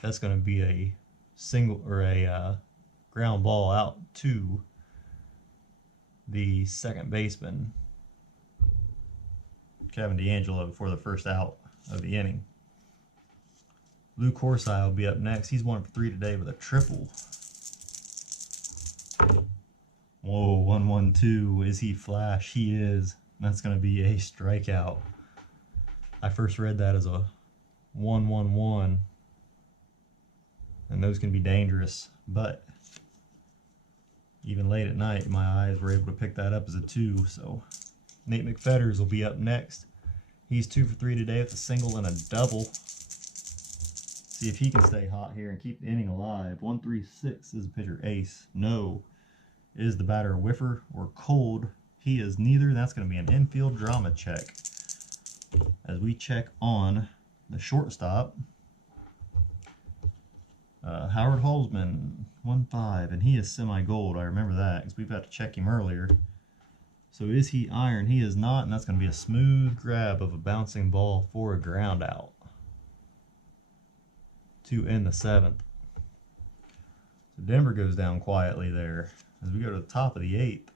That's going to be a single or a ground ball out to the second baseman, Kevin D'Angelo, for the first out of the inning. Lou Corsi will be up next. He's 1 for 3 today with a triple. Whoa, 1-1-2. Is he flash? He is. That's going to be a strikeout. I first read that as a 1-1-1. And those can be dangerous. But even late at night, my eyes were able to pick that up as a 2. So Nate McFetters will be up next. He's 2 for 3 today with a single and a double. See if he can stay hot here and keep the inning alive. 1-3-6 is the pitcher ace. No. Is the batter a whiffer or cold? He is neither. That's going to be an infield drama check. As we check on the shortstop, Howard Holzman, 1-5, and he is semi-gold. I remember that because we've got to check him earlier. So is he iron? He is not, and that's going to be a smooth grab of a bouncing ball for a ground out to end the 7th. So Denver goes down quietly there as we go to the top of the 8th.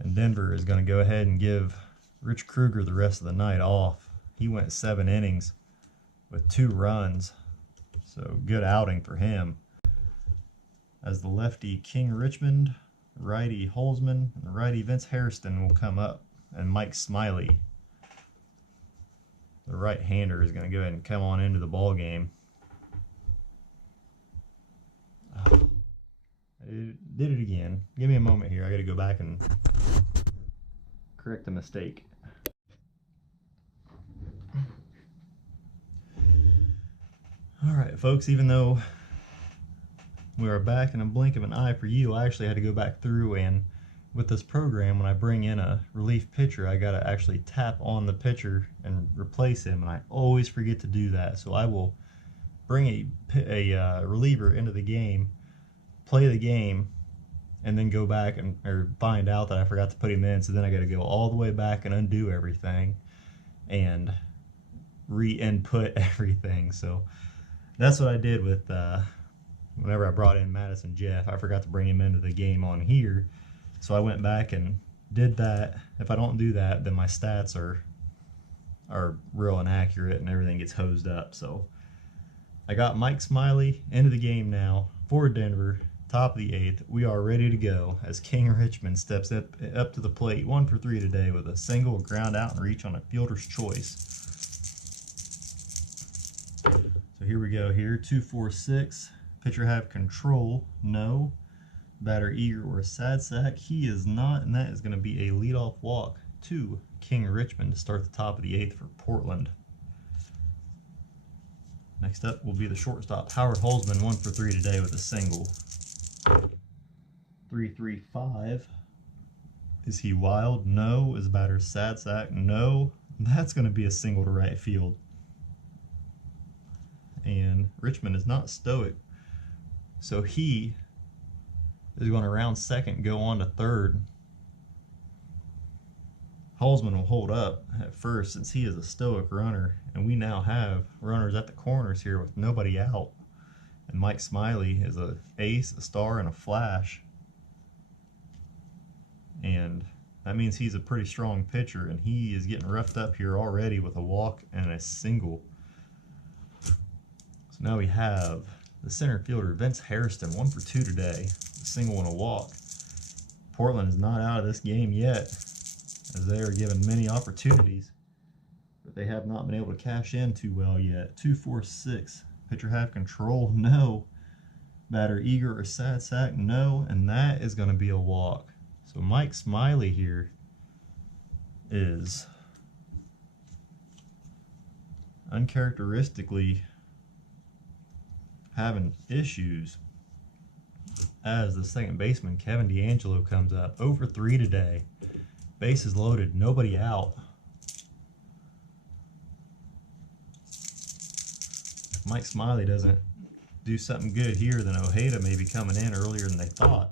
And Denver is going to go ahead and give Rich Kruger the rest of the night off. He went 7 innings with 2 runs. So good outing for him. As the lefty King Richmond righty Holzman, and the righty Vince Hairston will come up, and Mike Smiley, the right-hander, is going to go ahead and come on into the ball game. Oh, I did it again. Give me a moment here. I got to go back and correct the mistake. All right, folks, even though we are back in a blink of an eye for you, I actually had to go back through, and with this program, when I bring in a relief pitcher, I got to actually tap on the pitcher and replace him, and I always forget to do that. So I will bring a reliever into the game, play the game, and then go back or find out that I forgot to put him in. So then I got to go all the way back and undo everything and re-input everything. So that's what I did with whenever I brought in Madison Jeff. I forgot to bring him into the game on here, so I went back and did that. If I don't do that, then my stats are real inaccurate and everything gets hosed up. So I got Mike Smiley into the game now for Denver, top of the 8th. We are ready to go as King Richmond steps up to the plate, 1 for 3 today with a single, ground out, and reach on a fielder's choice. So here we go here, 2-4-6. Pitcher have control, no. Batter eager or a sad sack, he is not, and that is going to be a leadoff walk to King Richmond to start the top of the 8th for Portland. Next up will be the shortstop, Howard Holzman, 1 for 3 today with a single. 3-3-5. Is he wild? No. Is batter sad sack? No. That's going to be a single to right field. And Richmond is not stoic, so he is going to round second, go on to third. Holzman will hold up at first since he is a stoic runner, and we now have runners at the corners here with nobody out. And Mike Smiley is an ace, a star, and a flash. And that means he's a pretty strong pitcher, and he is getting roughed up here already with a walk and a single. So now we have the center fielder, Vince Hairston, 1 for 2 today, a single and a walk. Portland is not out of this game yet, as they are given many opportunities, but they have not been able to cash in too well yet. 2-4-6. Pitcher have control, no. Batter eager or sad sack, no. And that is going to be a walk. So Mike Smiley here is uncharacteristically having issues as the second baseman, Kevin D'Angelo, comes up. 0 for 3 today. Bases loaded, nobody out. If Mike Smiley doesn't do something good here, then Ojeda may be coming in earlier than they thought.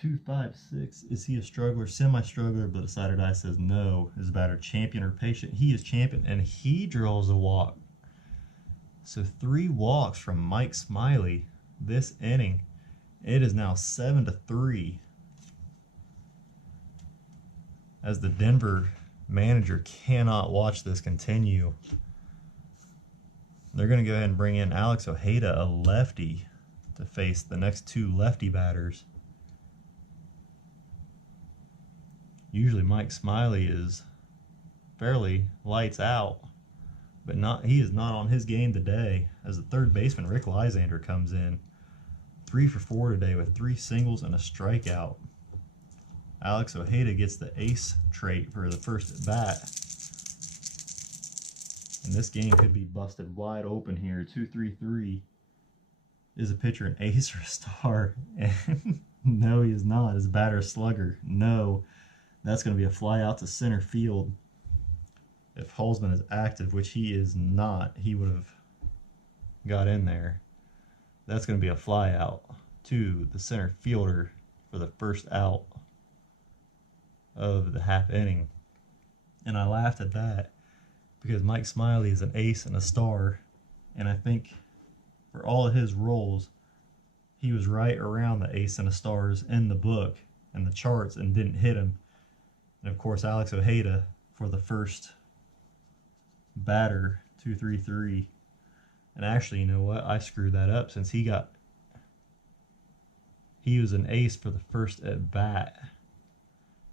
2-5-6. Is he a struggler? Semi-struggler, but the side of die says no. Is batter champion or patient? He is champion, and he draws a walk. So 3 walks from Mike Smiley this inning. It is now 7-3. As the Denver manager cannot watch this continue. They're going to go ahead and bring in Alex Ojeda, a lefty, to face the next 2 lefty batters. Usually Mike Smiley is fairly lights out, but he is not on his game today, as the third baseman, Rick Lysander, comes in. 3 for 4 today with 3 singles and a strikeout. Alex Ojeda gets the ace trait for the first at bat. And this game could be busted wide open here. 2-3-3. Is a pitcher an ace or a star? And no, he is not. Is a batter a slugger? No. That's going to be a fly out to center field. If Holzman is active, which he is not, he would have got in there. That's going to be a fly out to the center fielder for the first out of the half inning. And I laughed at that because Mike Smiley is an ace and a star, and I think for all of his roles, he was right around the ace and the stars in the book and the charts and didn't hit him. And of course, Alex Ojeda for the first batter, 2-3-3. And actually, you know what? I screwed that up since he He was an ace for the first at bat.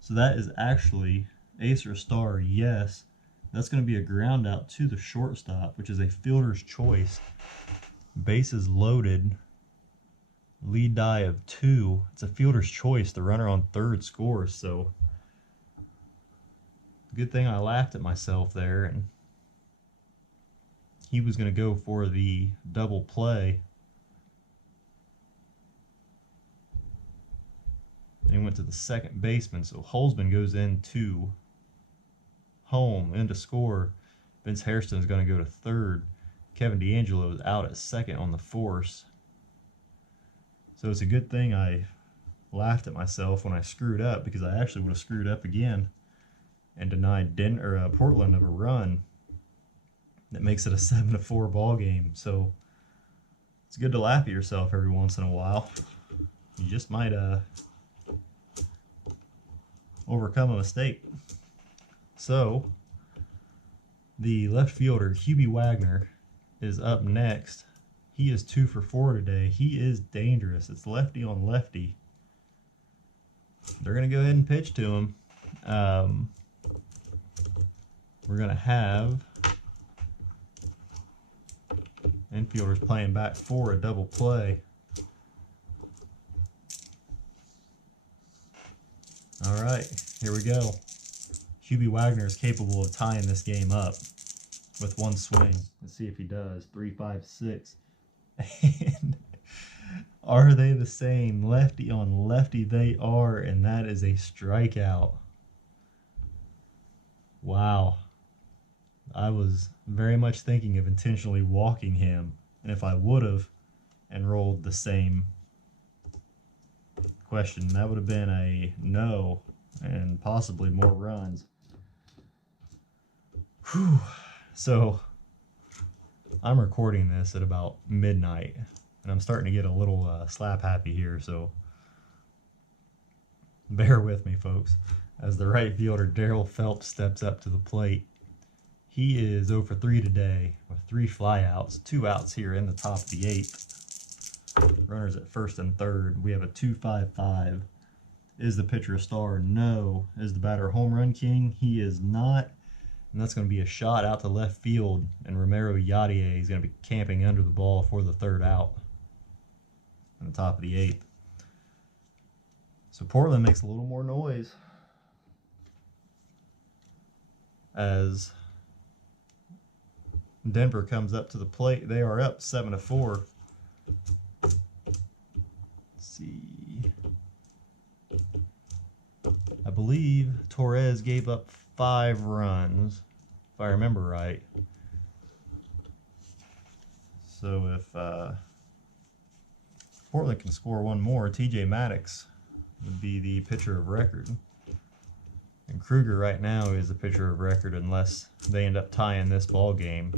So that is actually ace or star, yes. That's going to be a ground out to the shortstop, which is a fielder's choice. Bases loaded. Lead die of 2. It's a fielder's choice. The runner on third scores. So good thing I laughed at myself there. And he was going to go for the double play. And he went to the second baseman. So Holzman goes into home, into score. Vince Hairston is going to go to third. Kevin D'Angelo is out at second on the force. So it's a good thing I laughed at myself when I screwed up, because I actually would have screwed up again and denied Portland of a run that makes it a 7-4 ball game. So it's good to laugh at yourself every once in a while. You just might overcome a mistake. So the left fielder, Hubie Wagner, is up next. He is 2 for 4 today. He is dangerous. It's lefty on lefty. They're going to go ahead and pitch to him. We're going to have infielders playing back for a double play. All right, here we go. Hubie Wagner is capable of tying this game up with one swing. Let's see if he does. 3, 5, 6. And are they the same? Lefty on lefty, they are, and that is a strikeout. Wow. I was very much thinking of intentionally walking him, and if I would have enrolled the same question, that would have been a no and possibly more runs. Whew. So I'm recording this at about midnight, and I'm starting to get a little slap happy here, so bear with me, folks, as the right fielder Darryl Phelps steps up to the plate. He is 0 for 3 today with 3 flyouts, 2 outs here in the top of the 8th. Runners at first and third. We have a 2.55. Is the pitcher a star? No. Is the batter home run king? He is not. And that's going to be a shot out to left field. And Romero Yadier is going to be camping under the ball for the third out in the top of the 8th. So Portland makes a little more noise as Denver comes up to the plate. They are up 7-4. Let's see. I believe Torrez gave up 5 runs, if I remember right. So if Portland can score one more, TJ Maddox would be the pitcher of record. And Kruger right now is the pitcher of record unless they end up tying this ball game.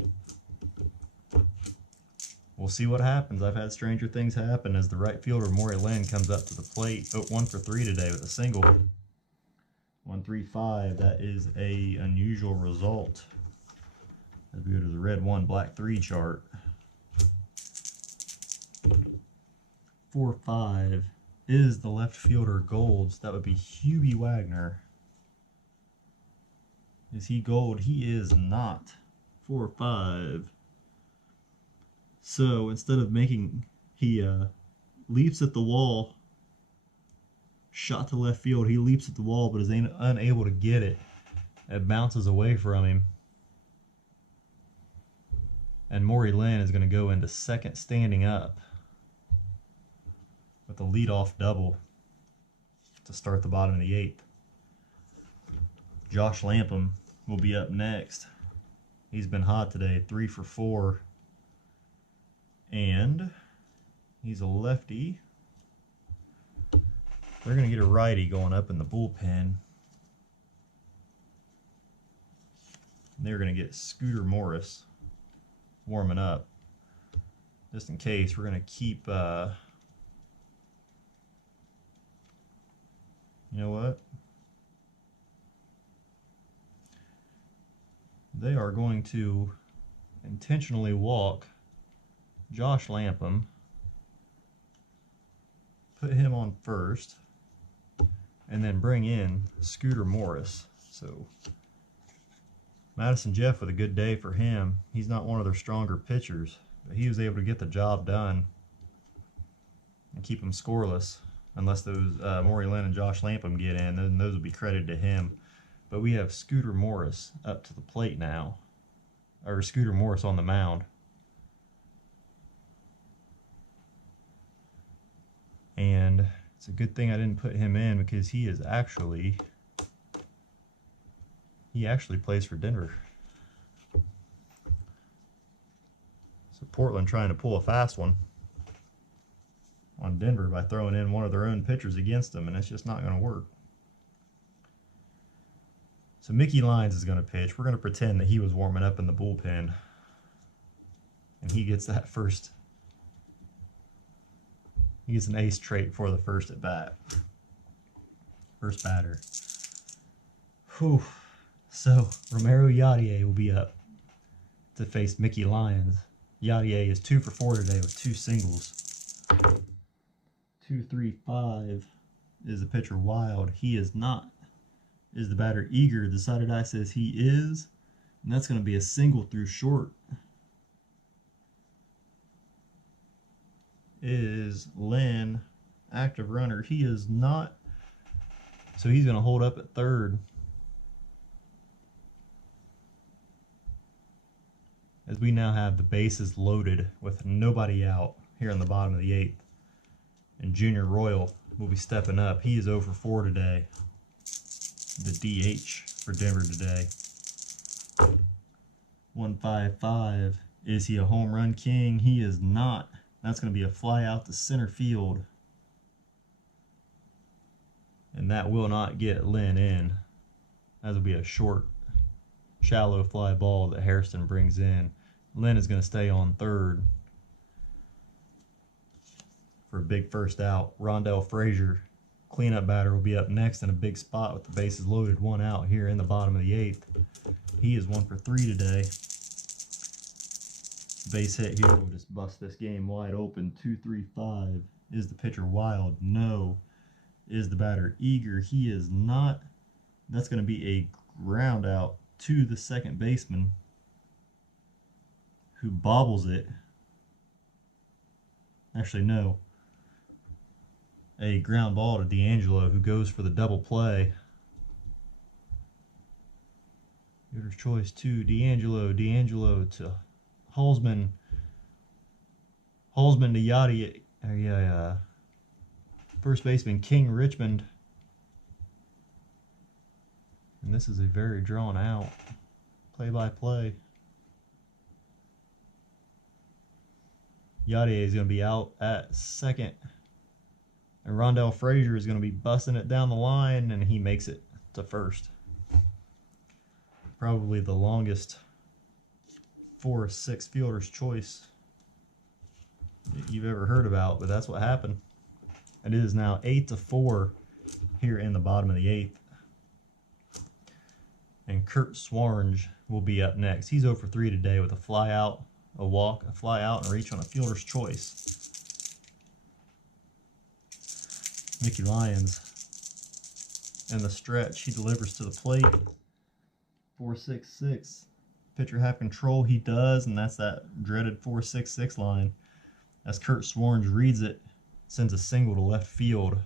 We'll see what happens. I've had stranger things happen as the right fielder Maury Lynn comes up to the plate. 1 for 3 today with a single. 1-3-5. That is a unusual result as we go to the red 1, black 3 chart. 4-5 is the left fielder Golds. That would be Hubie Wagner. Is he gold? He is not. 4-5. So instead of making, he leaps at the wall, shot to left field. He leaps at the wall but is unable to get it. It bounces away from him. And Maury Lynn is going to go into second standing up with a leadoff double to start the bottom of the 8th. Josh Lampum will be up next. He's been hot today, 3 for 4. And he's a lefty. They're going to get a righty going up in the bullpen. They're going to get Scooter Morris warming up. Just in case, we're going to keep... you know what? They are going to intentionally walk Josh Lampum, put him on first, and then bring in Scooter Morris. So Madison Jeff with a good day for him. He's not one of their stronger pitchers, but he was able to get the job done and keep them scoreless. Unless those Maury Lynn and Josh Lampum get in, then those will be credited to him. But we have Scooter Morris up to the plate now, or Scooter Morris on the mound. And it's a good thing I didn't put him in because he actually plays for Denver. So Portland trying to pull a fast one on Denver by throwing in one of their own pitchers against them, and it's just not going to work. So Mickey Lyons is going to pitch. We're going to pretend that he was warming up in the bullpen, and he gets that first. He gets an ace trait for the first at bat. First batter. Whew. So Romero Yadier will be up to face Mickey Lyons. Yadier is 2 for 4 today with 2 singles. 2-3-5 is the pitcher Wild. He is not. Is the batter Eager? The Decided Eye says he is. And that's going to be a single through short. Is Lynn active runner? He is not. So he's going to hold up at third. As we now have the bases loaded with nobody out here in the bottom of the 8th. And Junior Royal will be stepping up. He is 0 for 4 today. The DH for Denver today. 155. Is he a home run king? He is not. That's going to be a fly out to center field. And that will not get Lynn in. That will be a short, shallow fly ball that Hairston brings in. Lynn is going to stay on third for a big first out. Rondell Frazier, cleanup batter, will be up next in a big spot with the bases loaded, 1 out here in the bottom of the 8th. He is 1 for 3 today. Base hit here will just bust this game wide open. 2-3-5. Is the pitcher Wild? No. Is the batter Eager? He is not. That's going to be a ground out to the second baseman, who bobbles it. Actually, no. A ground ball to D'Angelo, who goes for the double play. Hitter's choice to D'Angelo. D'Angelo to Holzman. Holzman to Yachty. First baseman King Richmond. And this is a very drawn out play-by-play. Yachty is going to be out at second. And Rondell Frazier is going to be busting it down the line, and he makes it to first. Probably the longest 4-6 fielder's choice that you've ever heard about, but that's what happened. It is now 8-4 here in the bottom of the 8th. And Kurt Swarns will be up next. He's 0 for 3 today with a fly out, a walk, a fly out, and a reach on a fielder's choice. Mickey Lyons in the stretch. He delivers to the plate. 4-6-6. Pitcher have control. He does, and that's that dreaded 4-6-6 line. As Kurt Swarns reads it, sends a single to left field.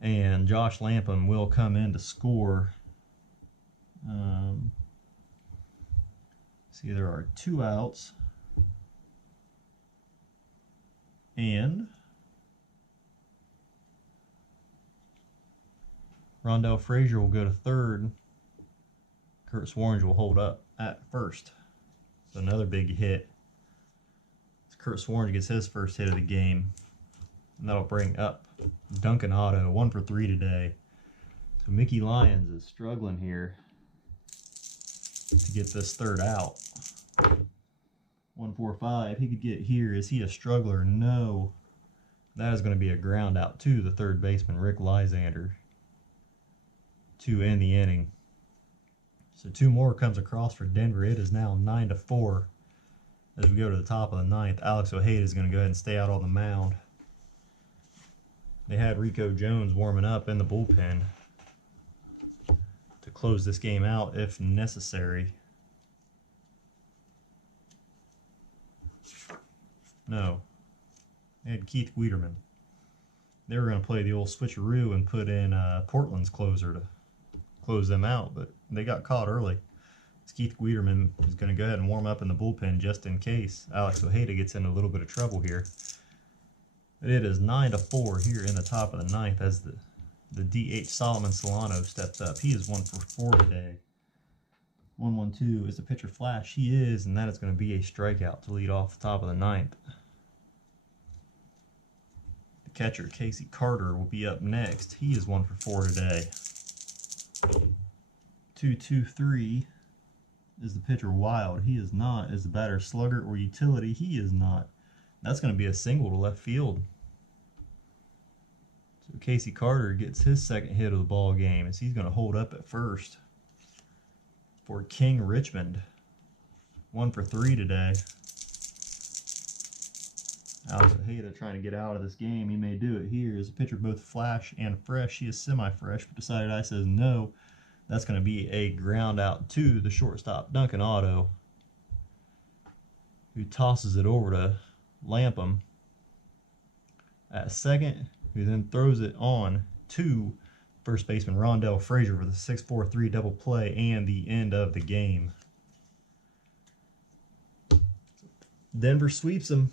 And Josh Lampum will come in to score. See, there are 2 outs. And Rondell Frazier will go to third. Kurt Swarns will hold up at first. So another big hit. Kurt Swarns gets his first hit of the game. And that'll bring up Duncan Otto, 1 for 3 today. So Mickey Lyons is struggling here to get this third out. 1-4-5. He could get here. Is he a struggler? No. That is going to be a ground out to the third baseman, Rick Lysander, to end the inning. So 2 more comes across for Denver. It is now 9-4. As we go to the top of the ninth, Alex Ojeda is going to go ahead and stay out on the mound. They had Rico Jones warming up in the bullpen to close this game out if necessary. No, they had Keith Guiderman. They were going to play the old switcheroo and put in Portland's closer to close them out, but they got caught early. Keith Guiderman is going to go ahead and warm up in the bullpen just in case Alex Ojeda gets in a little bit of trouble here. It is 9-4 here in the top of the ninth as the DH Solomon Solano steps up. He is 1 for 4 today. 1-1-2 is the pitcher flash. He is, and that is going to be a strikeout to lead off the top of the ninth. The catcher Casey Carter will be up next. He is 1 for 4 today. 2-2-3. Is the pitcher Wild? He is not. Is the batter Slugger or Utility? He is not. That's going to be a single to left field. So Casey Carter gets his second hit of the ball game as he's going to hold up at first for King Richmond. 1 for 3 today. Alex Ojeda trying to get out of this game. He may do it here. As the pitcher both flash and fresh. He is semi-fresh, but decided I says no. That's going to be a ground out to the shortstop, Duncan Otto, who tosses it over to Lampum at second, who then throws it on to first baseman Rondell Frazier for the 6-4-3 double play and the end of the game. Denver sweeps them.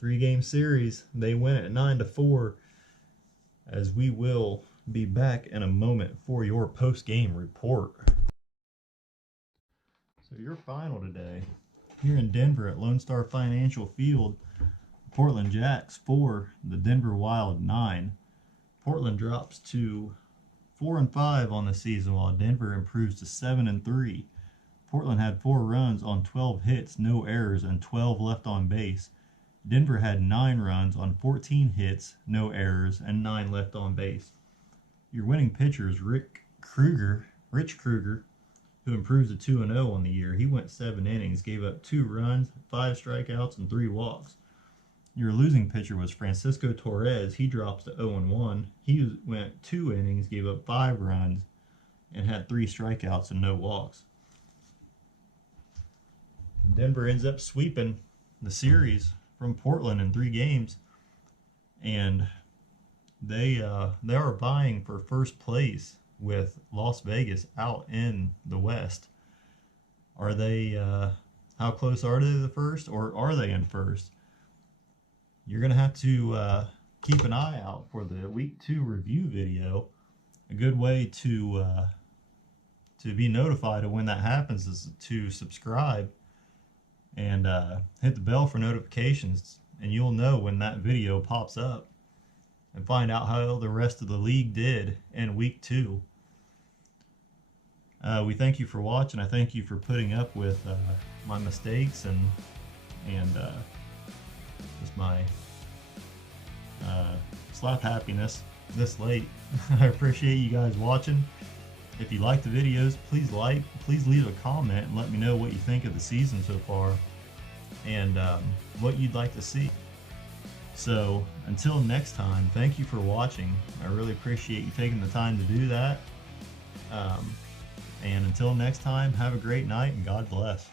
3-game series. They win it 9-4, as we will be back in a moment for your post-game report. So your final today, here in Denver at Lone Star Financial Field, Portland Jax 4, the Denver Wild 9. Portland drops to 4-5 on the season, while Denver improves to 7-3. Portland had 4 runs on 12 hits, no errors, and 12 left on base. Denver had 9 runs on 14 hits, no errors, and 9 left on base. Your winning pitcher is Rich Kruger, who improves to 2-0 on the year. He went 7 innings, gave up 2 runs, 5 strikeouts, and 3 walks. Your losing pitcher was Francisco Torrez. He drops to 0-1. He went 2 innings, gave up 5 runs, and had 3 strikeouts and no walks. Denver ends up sweeping the series from Portland in 3 games, and they are vying for first place with Las Vegas out in the West. Are they? How close are they to the first, or are they in first? You're gonna have to keep an eye out for the Week 2 review video. A good way to be notified of when that happens is to subscribe and hit the bell for notifications, and you'll know when that video pops up, and find out how the rest of the league did in Week 2. We thank you for watching. I thank you for putting up with my mistakes and just my slap happiness this late. I appreciate you guys watching. If you like the videos, please leave a comment and let me know what you think of the season so far and what you'd like to see. So until next time, thank you for watching. I really appreciate you taking the time to do that. And until next time, have a great night and God bless.